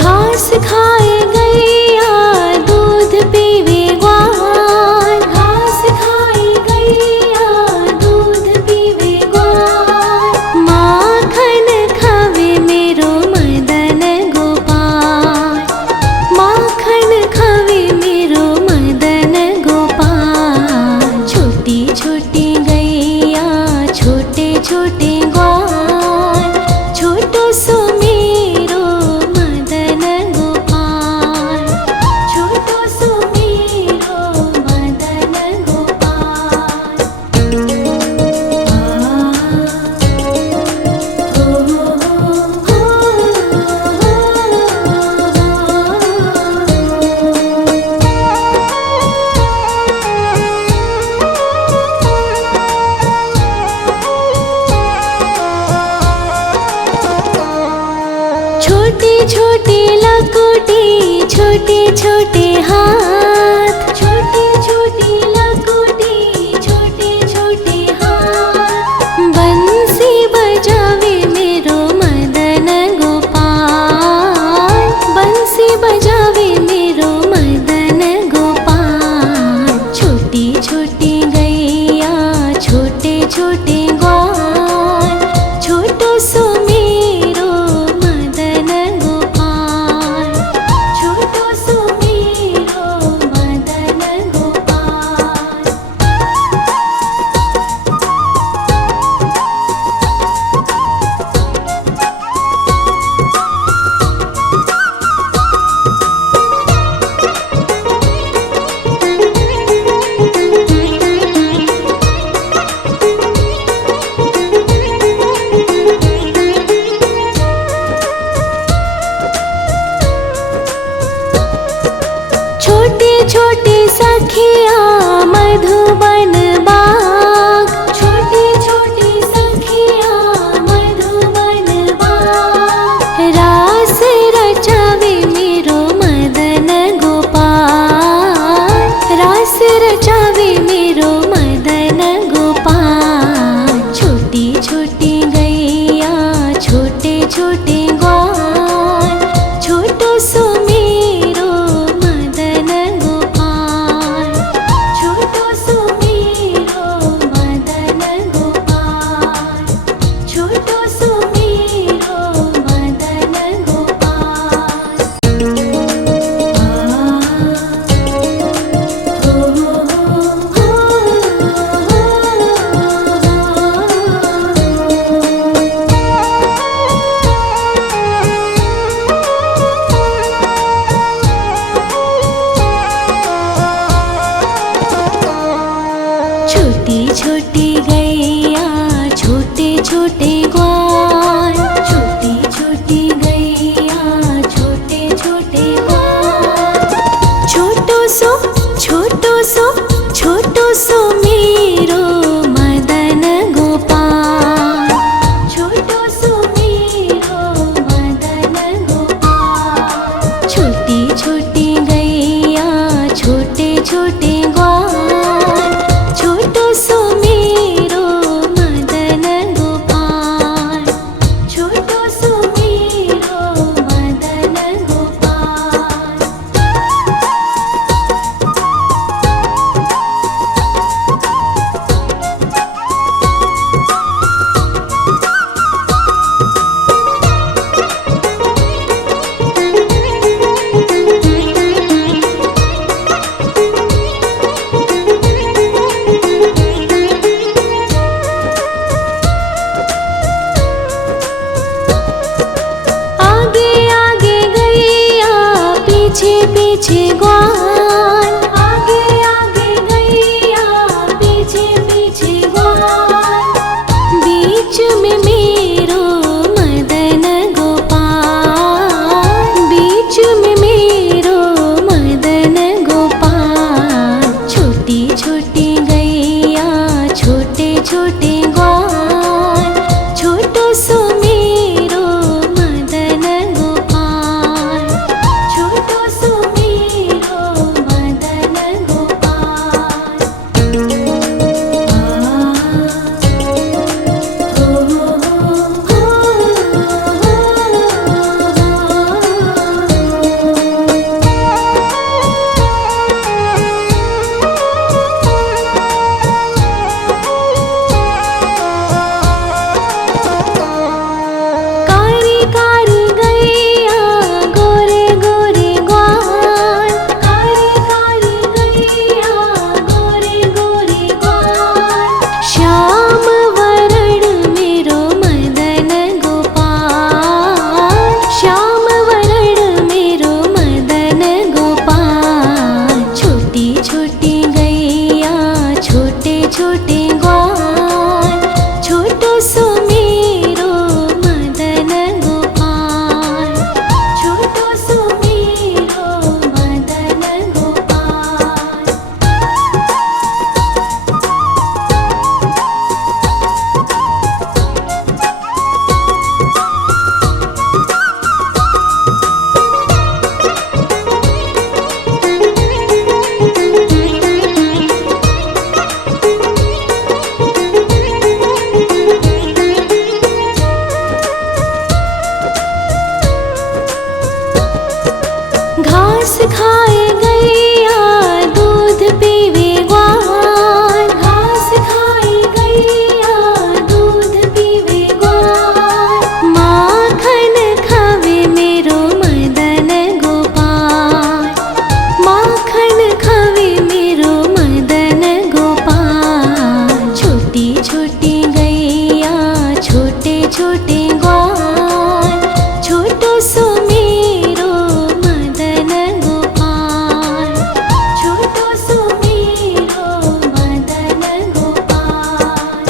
घास खाए गैया दूध पीवे ग्वाल, घास खाए गैया दूध पीवे ग्वाल। माखन खावे मेरो मदन गोपाल, माखन खावे मेरो मदन गोपाल। छोटी छोटी गैया छोटे छोटे ग्वाल, छोटो सो मेरो मदन गोपाल, छोटो सो मेरो मदन गोपाल। छोटी छोटी लकोटी छोटे छोटे हाथ, छोटी छोटी लकोटी छोटे छोटे हाथ। बंसी बजावे मेरो मदन गोपाल, बंसी बजावे मेरो मदन गोपाल। छोटी छोटी गैया छोटे छोटे ग्वाल, छोटो सो मेरो मदन गोपाल, छोटो सो मेरो मदन गोपाल। छोटे छोटे सखिया मधुबन बाग, छोटे छोटे सखिया मधुबन बाग। रास रचावे मेरो मदन गोपाल, रास रचावे मेरो मदन गोपाल। छोटी छोटी गैया छोटे छोटे ग्वाल, छोटो सो मेरो मदन गोपाल, छोटो सो मेरो मदन गोपाल, छोटो सो मेरो मदन गोपाल। छोटी छोटी गैया छोटे छोटे ग्वाल, छोटी छोटी गैया छोटे छोटे ग्वाल। छोटो सो छोटो सो छोटो सो मेरो मदन गोपाल, छोटो सो मेरो मदन गोपाल। छोटी छोटी गैया छोटे छोटे ग्वाल, छोटो सो मेरो मदन गोपाल, छोटो सो मेरो मदन गोपाल। आगे आगे गैया पीछे पीछे ग्वाल, आगे आगे गैया पीछे पीछे ग्वाल। बीच में मेरो मदन गोपाल, बीच में मेरो मदन गोपाल। छोटी छोटी गैया छोटे छोटे ग्वाल, छोटो सो मेरो मदन गोपाल, छोटो सो मेरो घास खाए गैया दूध पीवे ग्वाल, घास खाए गैया दूध पीवे ग्वाल, माखन खावे मेरो मदन गोपाल, माखन खावे मेरो मदन गोपाल। छोटी छोटी गैया छोटे छोटे ग्वाल, छोटो सो मेरो मदन गोपाल, छोटो सो मेरो मदन गोपाल।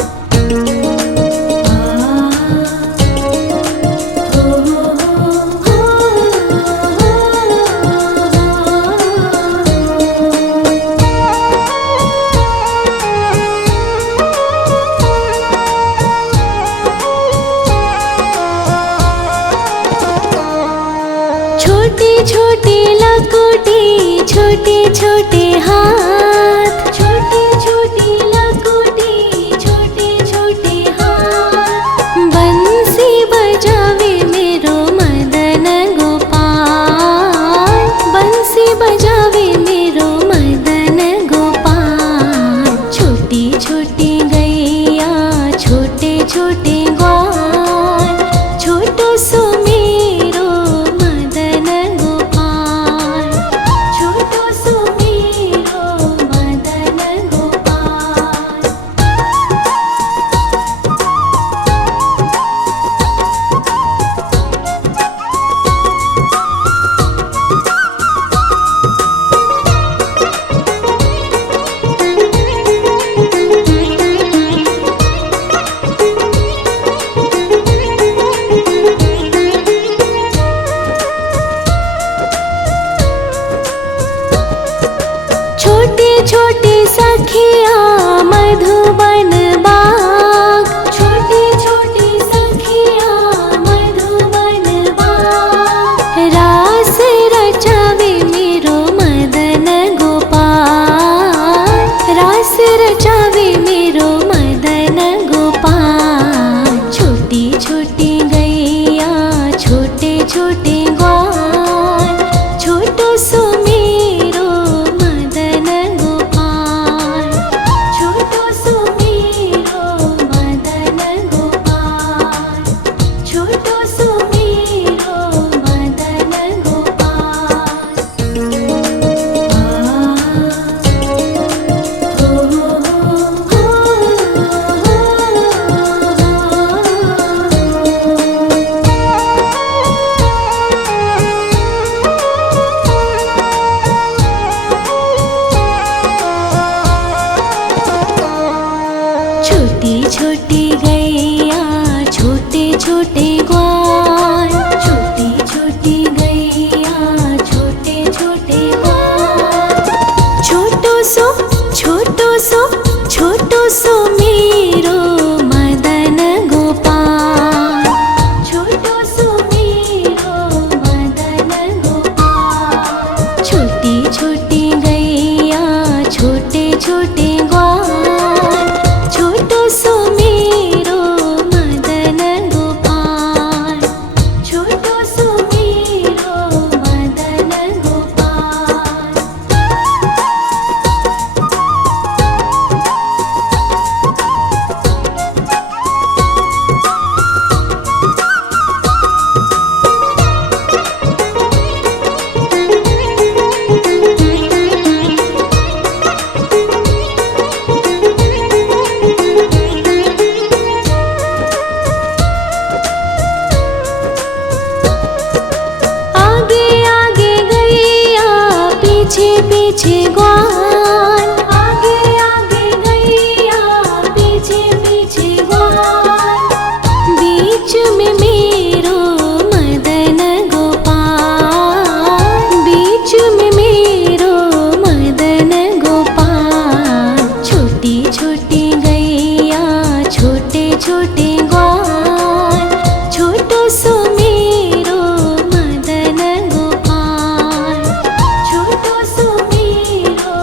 छोटे छोटे लकोटी छोटे छोटे हाथ, छोटे छोटे लकोटी छोटे छोटे हाथ, बंसी बजावे मेरो मदन गोपाल, बंसी बजावे मेरो मदन गोपाल। छोटी छोटी गैया छोटे छोटे ग्वाल, छोटो सो मेरो मदन गोपाल, छोटो सो मेरो मदन गोपाल। छोटे छोटे सखिया मधुबन बाग, छोटे छोटे सखिया मधुबन बाग, रास रचावे मेरो मदन गोपाल, रास रचावे मेरो मदन गोपाल। छोटी छोटी गैया छोटे छोटे ग्वाल, छोटो सो मेरो मदन गोपाल, छोटो सो मेरो मदन गोपाल, छोटो सो मेरो मदन गोपाल। छोटी छोटी गैया छोटे छोटे ग्वाल, छोटी छोटी गैया छोटे छोटे ग्वाल, छोटो सो छोटो सो छोटो सो मेरो मदन गोपाल, छोटो सो मेरो मदन गोपाल। छोटी छोटी गैया छोटे छोटे ग्वाल, छोटो सो मेरो मदन गोपाल, छोटो सो मेरो मदन गोपाल। आगे आगे गैया पीछे पीछे ग्वाल, आगे आगे गैया पीछे पीछे ग्वाल, बीच में मेरो मदन गोपाल, बीच में मेरो मदन गोपाल। छोटी छोटी गैया छोटे छोटे ग्वाल, छोटो सो मेरो मदन गोपाल, छोटो सो मेरो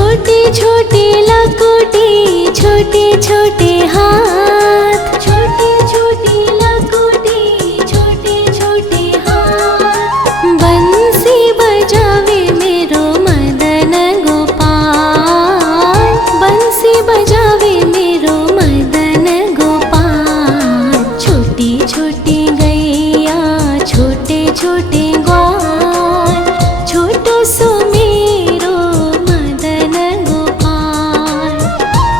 छोटे छोटे लकोटे छोटे छोटे हाथ, छोटे छोटे लकोटे छोटे छोटे हाथ। बंसी बजावे मेरो मदन गोपाल, बंसी बजावे मेरो मदन गोपाल। छोटी छोटी गैया छोटे छोटे ग्वाल, छोटो सो मेरो मदन गोपाल,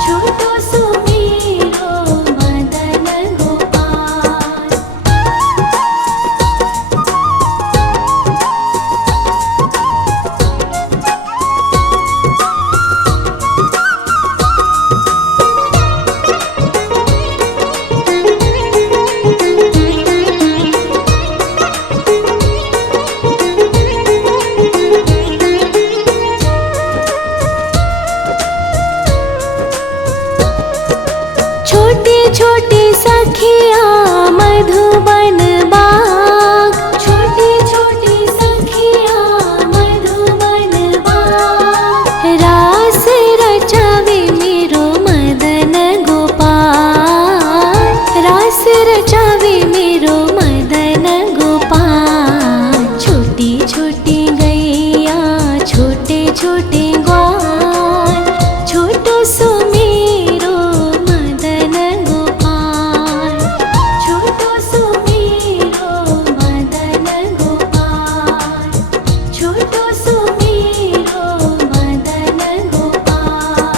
छोटो सो मेरो मदन गोपाल। छोटे छोटे सखिया मधुबन बाग, छोटे छोटे सखिया मधुबन बाग। रास रचावे मेरो मदन गोपाल, रास रचावे मेरो मदन गोपाल। छोटी छोटी गैया छोटे छोटे ग्वाल, छोटो सो मेरो मदन गोपाल, छोटो सो मेरो मदन गोपाल, छोटो सो मेरो मदन गोपाल।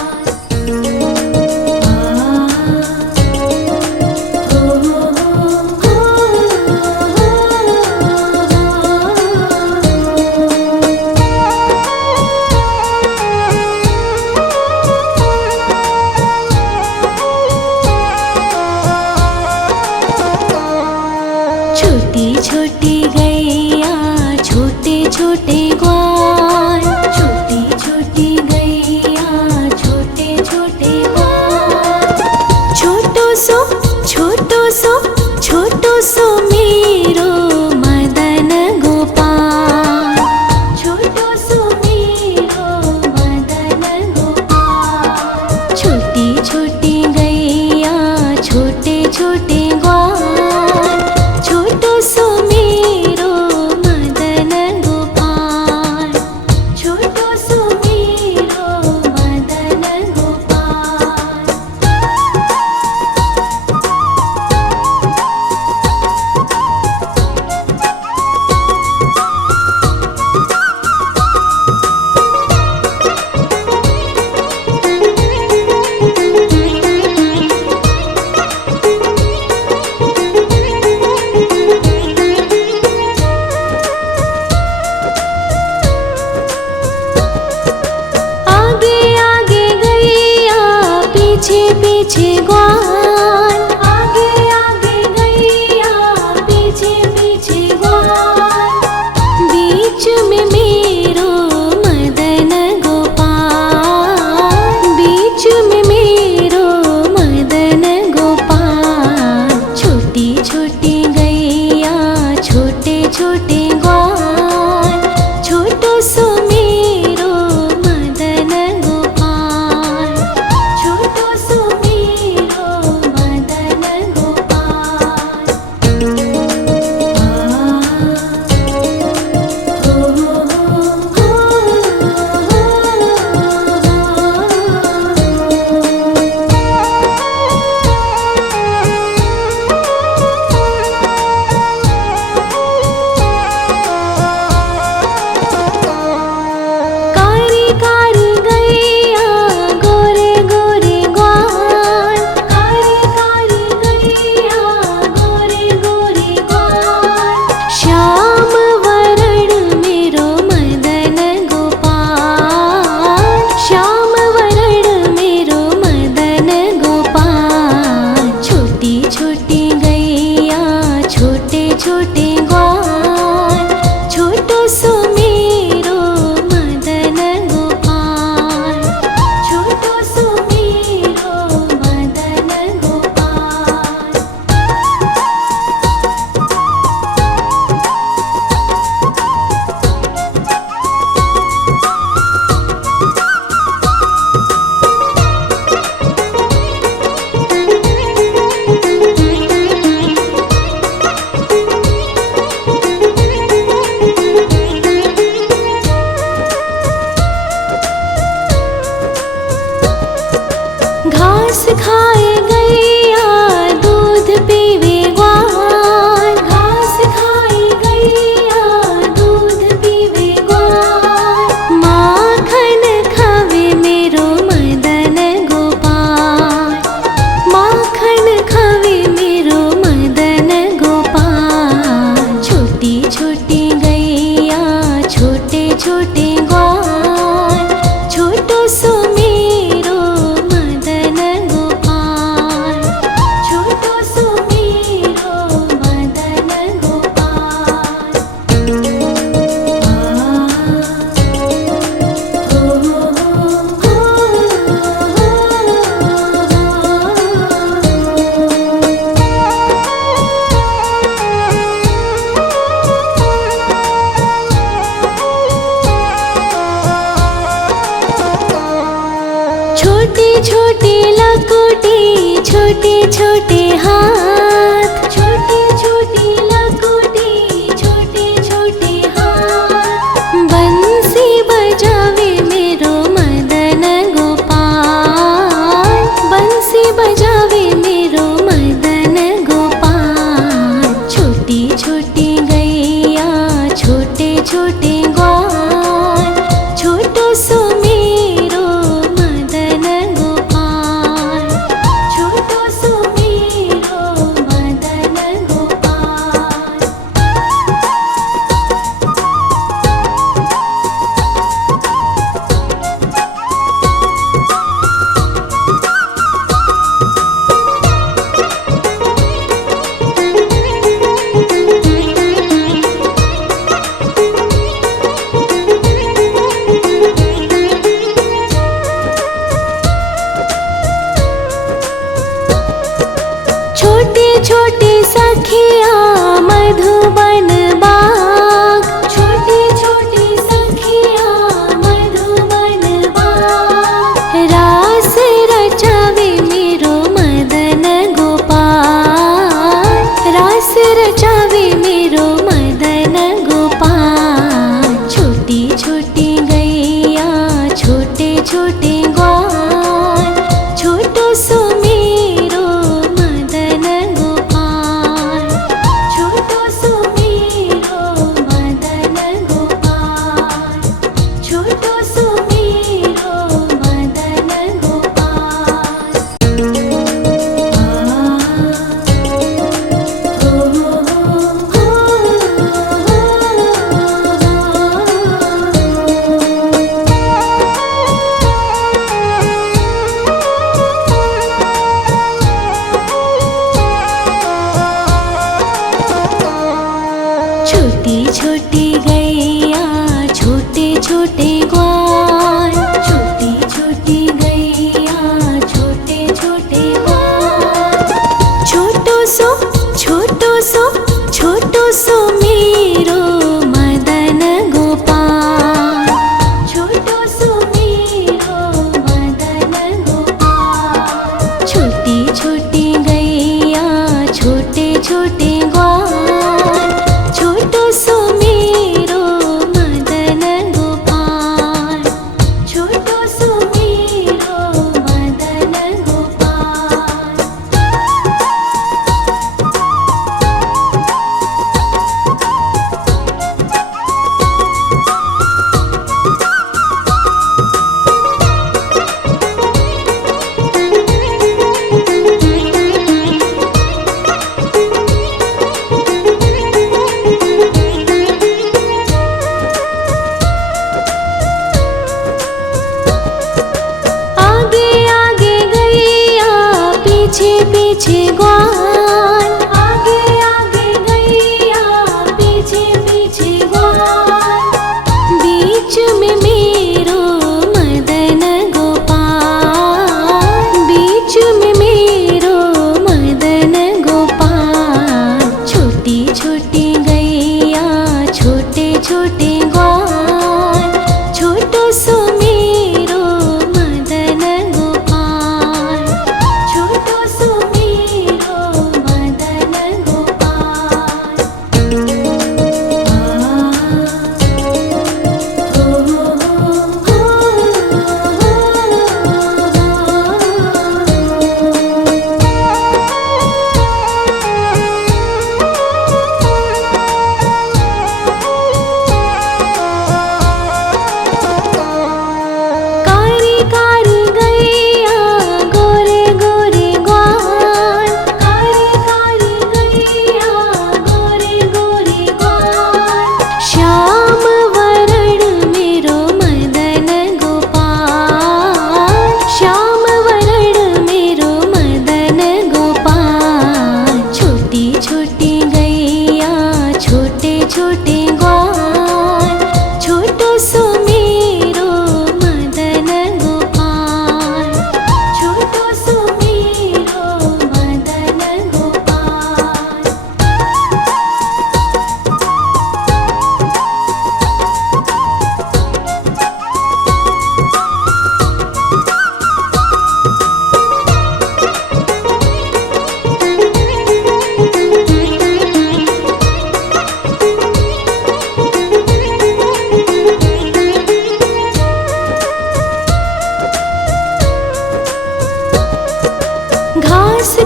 छोटी छोटी गैया छोटे छोटे ग्वाल, छोटी छोटी गैया छोटे छोटे ग्वाल। छोटो सो छोटो सो छोटो सो मेरो मदन गोपाल, छोटो सो मेरो मदन गोपाल। छोटी छोटी गैया छोटे छोटे ग्वाल, छोटो सो मेरो मदन गोपाल, छोटो सो मेरो मदन गोपाल। आगे आगे गैया पीछे पीछे ग्वाल, आगे आगे गैया पीछे पीछे ग्वाल। बीच में मेरो मदन गोपाल, बीच में मेरो मदन गोपाल। छोटी छोटी गैया छोटे छोटे ग्वाल, छोटो सो मेरो मदन गोपाल, छोटो सो मेरो छोटी लकुटी छोटे छोटे हाथ, छोटी छोटी लकुटी छोटे छोटे हाथ। बंसी बजावे मेरो मदन गोपाल, बंसी बजावे मेरो मदन गोपाल। छोटी छोटी गैया छोटे छोटे ग्वाल, छोटो सो मेरो मदन गोपाल, छोटो सो मेरो मदन गोपाल। छोटी छोटी सखिया मधुबन बाग, छोटी छोटी सखिया मधुबन बाग। रास रचावे मेरो मदन गोपाल, रास रचावे मेरो मदन गोपाल। छोटी छोटी गैया छोटे छोटे ग्वाल, छोटो सो मेरो मदन गोपाल, छोटो सो मेरो मदन गोपाल, छोटो सो मेरो मदन गोपाल। छोटी छोटी गैया छोटे छोटे ग्वाल, छोटी छोटी गैया छोटे छोटे ग्वाल। छोटो सो छोटो सो छोटो सो मेरो मदन गोपाल, छोटो सो मेरो मदन गोपाल। छोटी छोटी गैया छोटे छोटे ग्वाल, छोटो सो मेरो मदन गोपाल, छोटो सो मेरो मदन गोपाल। आगे आगे गैया पीछे पीछे ग्वाल, आगे आगे गैया पीछे पीछे ग्वाल। बीच में मेरो मदन गोपाल, बीच में मेरो मदन गोपाल। छोटी छोटी गैया छोटे छोटे ग्वाल, छोटो सो मेरो मदन गोपाल, छोटो सो मेरो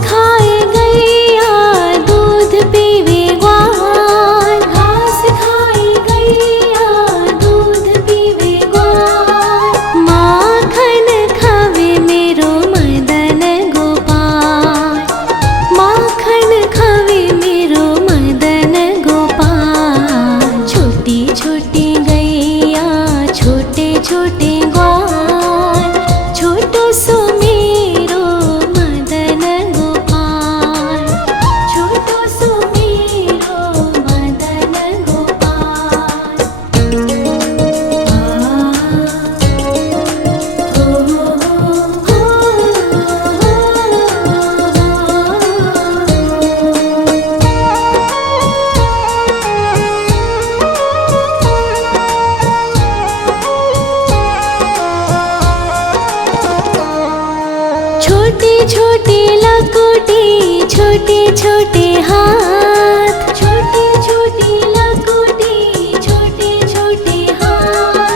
खाए गैया दूध पीवे ग्वाल, घास खाए गैया दूध पीवे ग्वाल, माखन खावे मेरो मदन गोपाल, माखन खावे मेरो मदन गोपाल। छोटी छोटी गैया छोटे छोटे ग्वाल, छोटो सो मेरो मदन गोपाल, छोटो सो मेरो मदन गोपाल। छोटी छोटी लकुटी छोटे छोटे हाथ, छोटी छोटी लकुटी छोटे छोटे हाथ,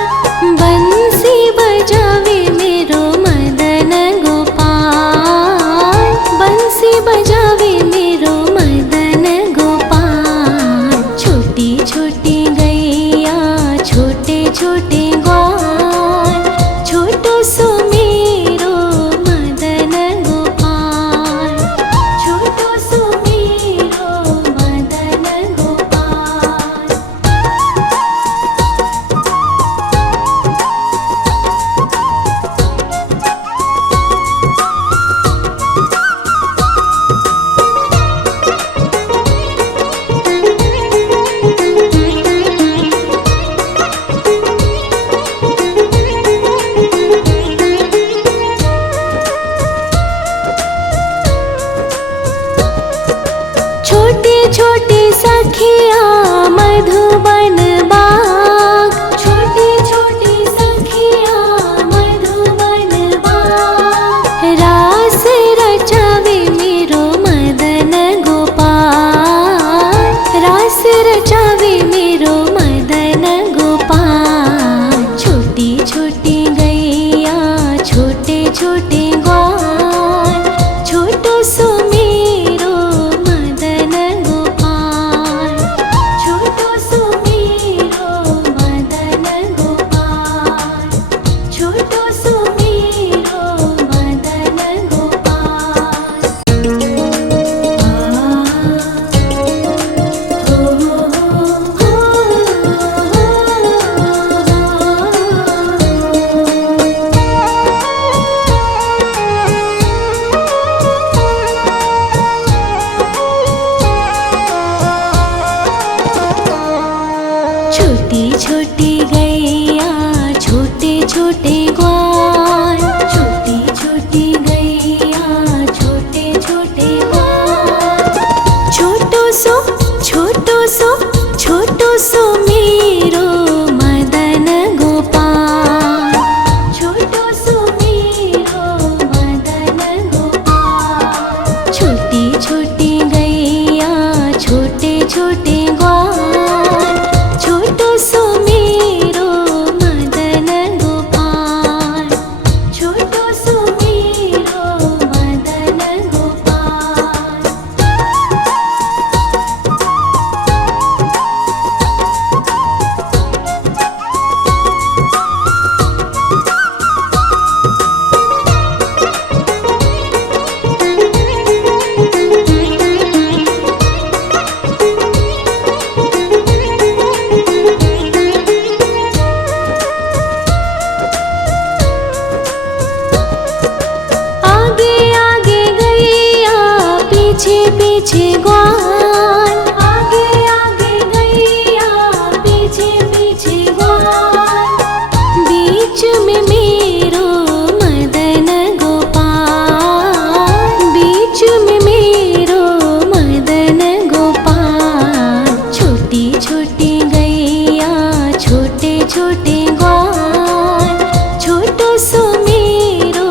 बंसी बजावे मेरो मदन गोपाल, बंसी बजावे मेरो मदन गोपाल। छोटी छोटी गैया छोटे छोटे ग्वाल, छोटो सो मेरो मदन गोपाल, छोटो सो मेरो मदन गोपाल। छोटे छोटे सखिया मधुबन बाग, छोटे छोटे सखिया मधुबन बाग, रास रचावे मेरो मदन गोपाल, रास रचावे मेरो मदन गोपाल। छोटी छोटी गैया छोटे छोटे ग्वाल, छोटो सो मेरो मदन गोपाल, छोटो सो मेरो मदन गोपाल, छोटो सो मेरो मदन गोपाल। छोटी छोटी गैया छोटे छोटे ग्वाल, छोटी छोटी गैया छोटे छोटे ग्वाल, छोटो सो छोटो सो मेरो मदन गोपाल, छोटो सो मेरो मदन गोपाल। छोटी छोटी गैया छोटे छोटे ग्वाल, छोटो सो मेरो मदन गोपाल, छोटो सो मेरो मदन गोपाल। आगे आगे गैया पीछे पीछे ग्वाल, आगे आगे गैया पीछे पीछे ग्वाल, बीच में मेरो मदन गोपाल, बीच में मेरो मदन गोपाल। छोटी छोटी गैया छोटे छोटे ग्वाल, छोटो सो मेरो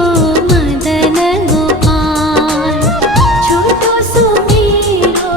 मदन गोपाल, छोटो सो मेरो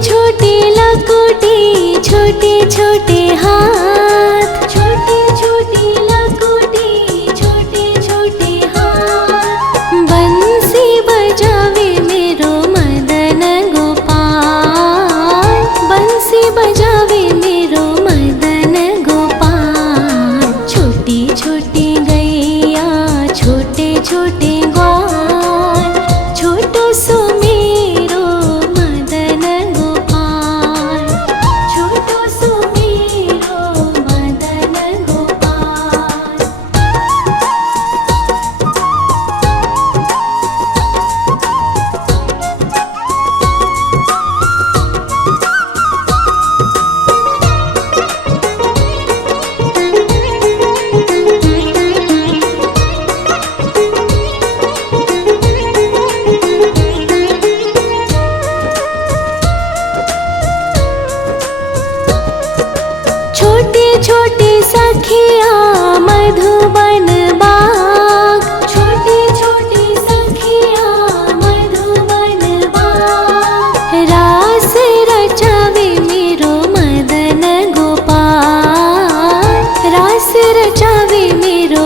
छोटी लकोटी, छोटे छोटे हाथ, छोटी छोटी लकोटी, छोटे छोटे हाथ। बंसी बजावे मेरो मदन गोपाल, बंसी बजावे मेरो मदन गोपाल। छोटी छोटी गैया, छोटे छोटे ग्वाल, छोटो सो मेरो मदन गोपाल, छोटो सो मेरो मदन गोपाल। छोटे छोटे सखिया मधुबन बाग, छोटे छोटे सखिया मधुबन बाग। रास रचावे मेरो मदन गोपाल, रास रचावे मेरो